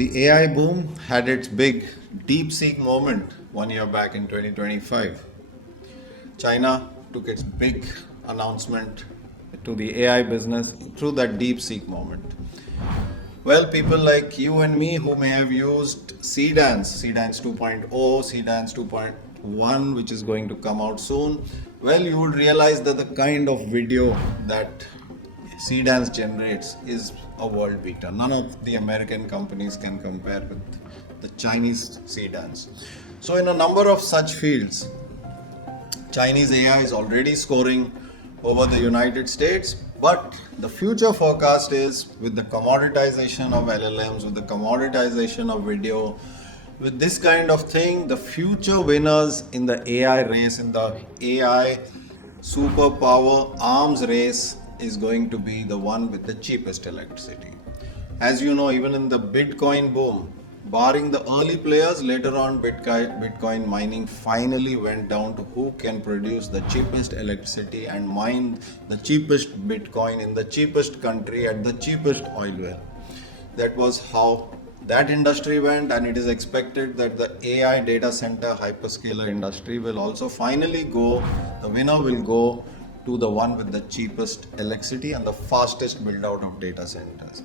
The AI boom had its big DeepSeek moment 1 year back in 2025. China took its big announcement to the AI business through that DeepSeek moment. Well, people like you and me who may have used Seedance 2.0, Seedance 2.1, which is going to come out soon, well, you would realize that the kind of video that Seedance generates is a world beater. None of the American companies can compare with the Chinese Seedance. So, in a number of such fields, Chinese AI is already scoring over the United States, but the future forecast is with the commoditization of LLMs, with the commoditization of video, with this kind of thing, the future winners in the AI race, in the AI superpower arms race, is going to be the one with the cheapest electricity. As you know, even in the Bitcoin boom, barring the early players, later on Bitcoin mining finally went down to who can produce the cheapest electricity and mine the cheapest Bitcoin in the cheapest country at the cheapest oil well. That was how that industry went, and it is expected that the AI data center hyperscaler industry will also finally go, the winner will go to the one with the cheapest electricity and the fastest build out of data centers.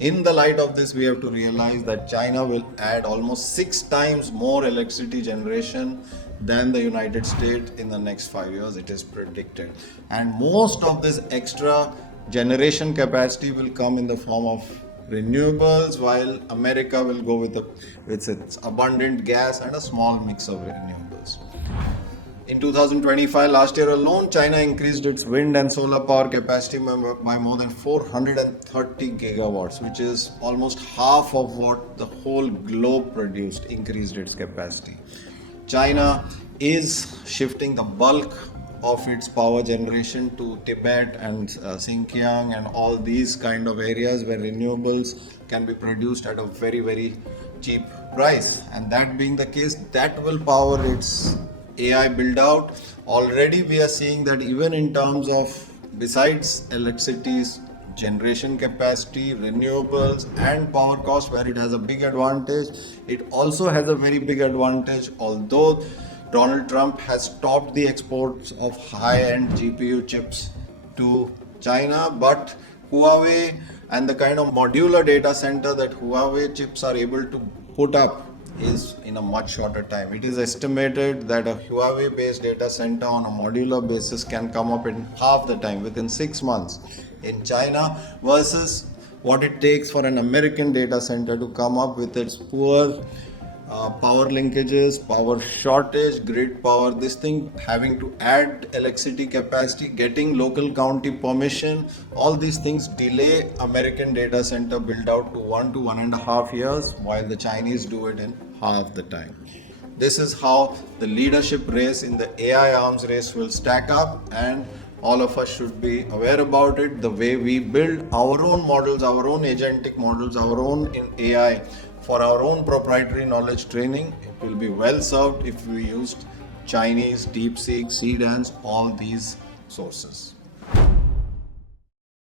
In the light of this, we have to realize that China will add almost 6 times more electricity generation than the United States in the next 5 years, it is predicted. And most of this extra generation capacity will come in the form of renewables, while America will go with its abundant gas and a small mix of renewables. In 2025, last year alone, China increased its wind and solar power capacity by more than 430 gigawatts, which is almost half of what the whole globe produced, increased its capacity. China is shifting the bulk of its power generation to Tibet and Xinjiang and all these kind of areas where renewables can be produced at a very, very cheap price. And that being the case, that will power its AI build out. Already we are seeing that even in terms of, besides electricity's generation capacity, renewables and power cost, where it has a big advantage, it also has a very big advantage. Although Donald Trump has stopped the exports of high-end GPU chips to China, but Huawei and the kind of modular data center that Huawei chips are able to put up is in a much shorter time. It is estimated that a Huawei based data center on a modular basis can come up in half the time, within 6 months in China, versus what it takes for an American data center to come up with its poor power linkages, power shortage, grid power, this thing, having to add electricity capacity, getting local county permission, all these things delay American data center build out to 1 to 1.5 years, while the Chinese do it in half the time. This is how the leadership race in the AI arms race will stack up, and all of us should be aware about it. The way we build our own models, our own agentic models, our own in AI, for our own proprietary knowledge training, it will be well served if we used Chinese, DeepSeek, Seedance, all these sources.